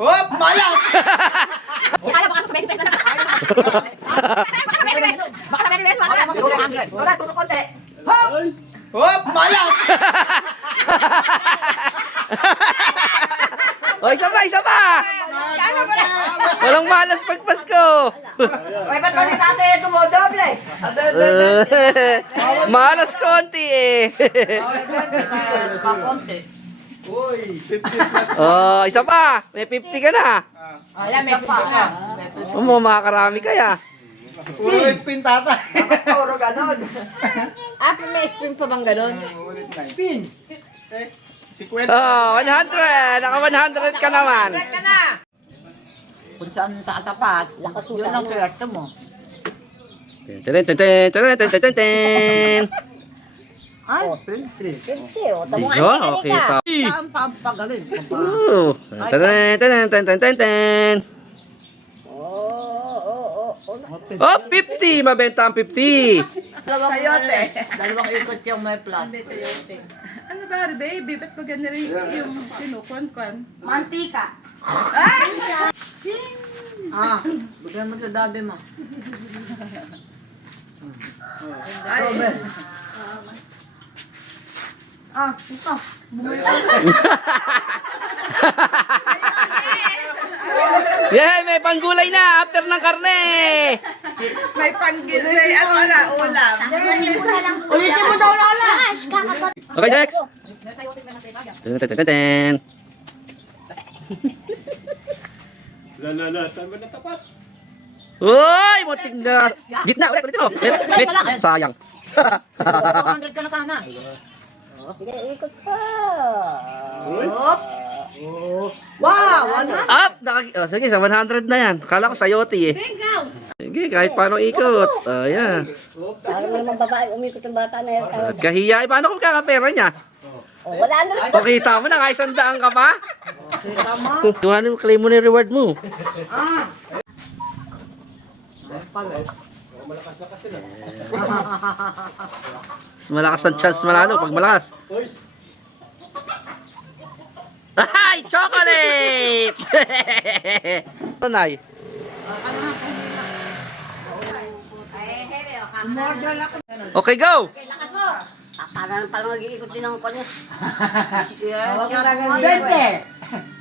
Hop! Malas! Kaya baka sa 20 pesos na. Baka sa 20 pesos. Wala, tusok konti. Hop! Malas! O, isa pa! Kaya mo na. Walang malas pag Pasko. Ay, ba't ba si tatay dumodoble? Malas konti eh. Kakonti. Uy, 50 plus. Oh, isa pa. May 50 ka na. Ayan, may pa ka. Makakarami kaya. Puro spin tata. Puro ganon. May spring pa bang ganon? Ulit na. Spin. Eh, 50. Oh, 100. Naka 100 ka naman. Ka na. Kung saan tatapat, yun ang swerte mo. Ten, ten, ten, ten, ten, ten, ten, ten. Ay, 20. Yo, okay pa. Saan pa ang pagaling? Ten, ten, ten, ten, ten, ten. Oh, 50. Mabenta ang 50. Sayote. Dalawang ikot yung may plan. Ano ba, baby? Ba't mo ganyan rin yung kinukwan-kwan? Mantika. Bigyan mo sa daddy mo. Ito. Yeah, may panggulay na after ng karne. May panggilay at wala ulam. Ulitin mo daw, Lola. Okay, next. Ten, ten, ten, ten. La, saan ba natapat? Uy, muntik na. Gitna, ulit mo. Sayang. 200 ka na sana. Ikot pa. Wow! Up! Sige, sa 100 na yan. Kala ko sayote eh. Sige, kahit paano ikot. Ayan. Parang naman babae, umikot yung bata na yan. At kahiya, paano kung kakapera niya? Oh, wala na. O kita mo na, kahit sandaan ka pa. Tuhanin mo, claim mo na yung reward mo. Mas malakas ang chance manalo pag malakas. Ay! Chocolate! Panay. Okay, go! Parang nag-iikot din ang kanya.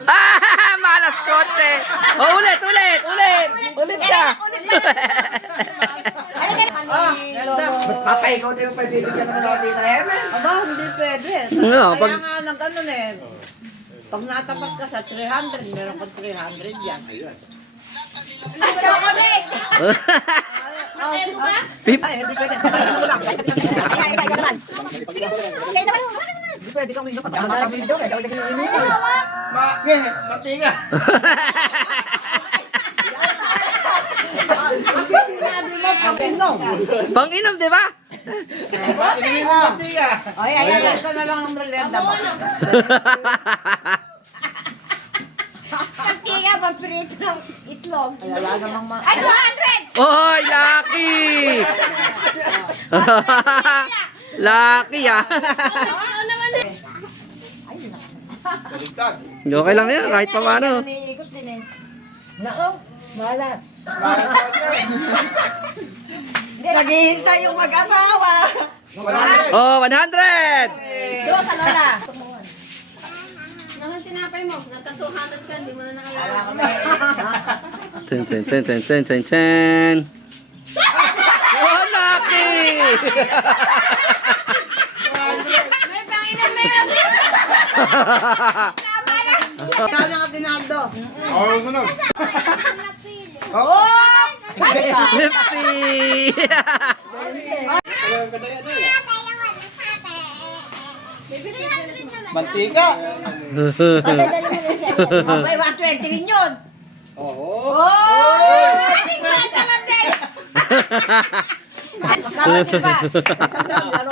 Ah! Malas kote! Oh, ulit! Ulit siya! Patay ko din yung pwede bigyan mo na dito. Aba, hindi pwede. No, Kaya pag- nga nag-ano eh. Pag natapat ka sa 300, meron kang 300 yan. At chocolate! Fif- Ay, hindi pwede. Hindi pwede kang minum. Patama kami doon. Mati nga. Pang-inom, di ba? Inumin mo mati nga. Ay, ka na lang ng merienda mo. Kantiga, pampirito ng itlog. Ay, wala namang Ay, 200! Oy, lucky! Lucky ah. Oo naman eh. Baligtad. Okay lang yan, kahit pa paano. Naiikot din eh. Nako, malat. Naghihintay yung mag-asawa. Oh, 100! Doon sa lola. Nang tinapay mo, nagka-200 ka, hindi mo na Wala ko nakalala. Ten, ten, ten, ten, ten, ten, ten. Oh, lucky! May panginan na yun. Ikaw na nga dinado. Oo, sunod. Oh! 50! Mantika. Okay, 120 rin yun. Oo. Oh! Naman din. Magkakasin pa.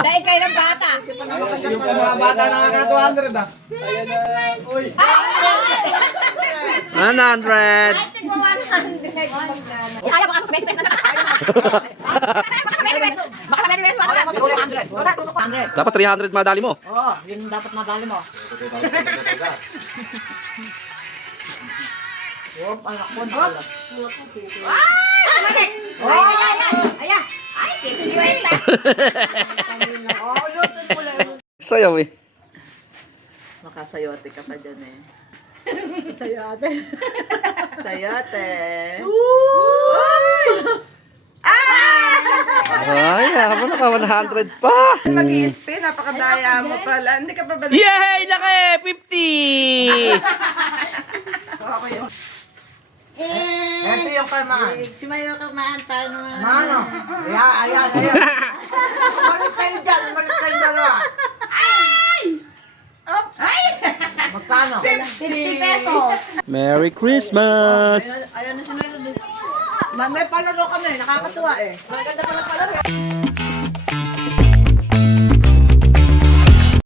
Dahil kayo ng bata. Yung mga bata nakaka 200 ah. Ayan na. Uy. 100! Tigwa 100. Kaya baka sa 20 pesos na. Baka 20 pesos. Baka 100. Wala, tusok 100. Dapat 300 madali mo. Oo, yun dapat madali mo. Hop, anak ko. Hop. Ay, malik. Oh, ayan. Ay, kisikwenta. Oh, luto mo lang. Sayaw eh. Makasayote ka pa dyan eh. Sayote. Sayote. Ay, ako naka 100 pa. Mag-i-spin, napakadaya mo pala. Hindi ka pa ba? Yay! Laki! 50! Ito yung kalmaan. Sumayo ka maan, paano naman? Mano? Ayan. Umalis kayo dyan. Umalis kayo dalawa. Magkano? 50 pesos. Merry Christmas! Ayan na sinunod. May palaro kami. Nakakatuwa eh. Maganda pala palaro.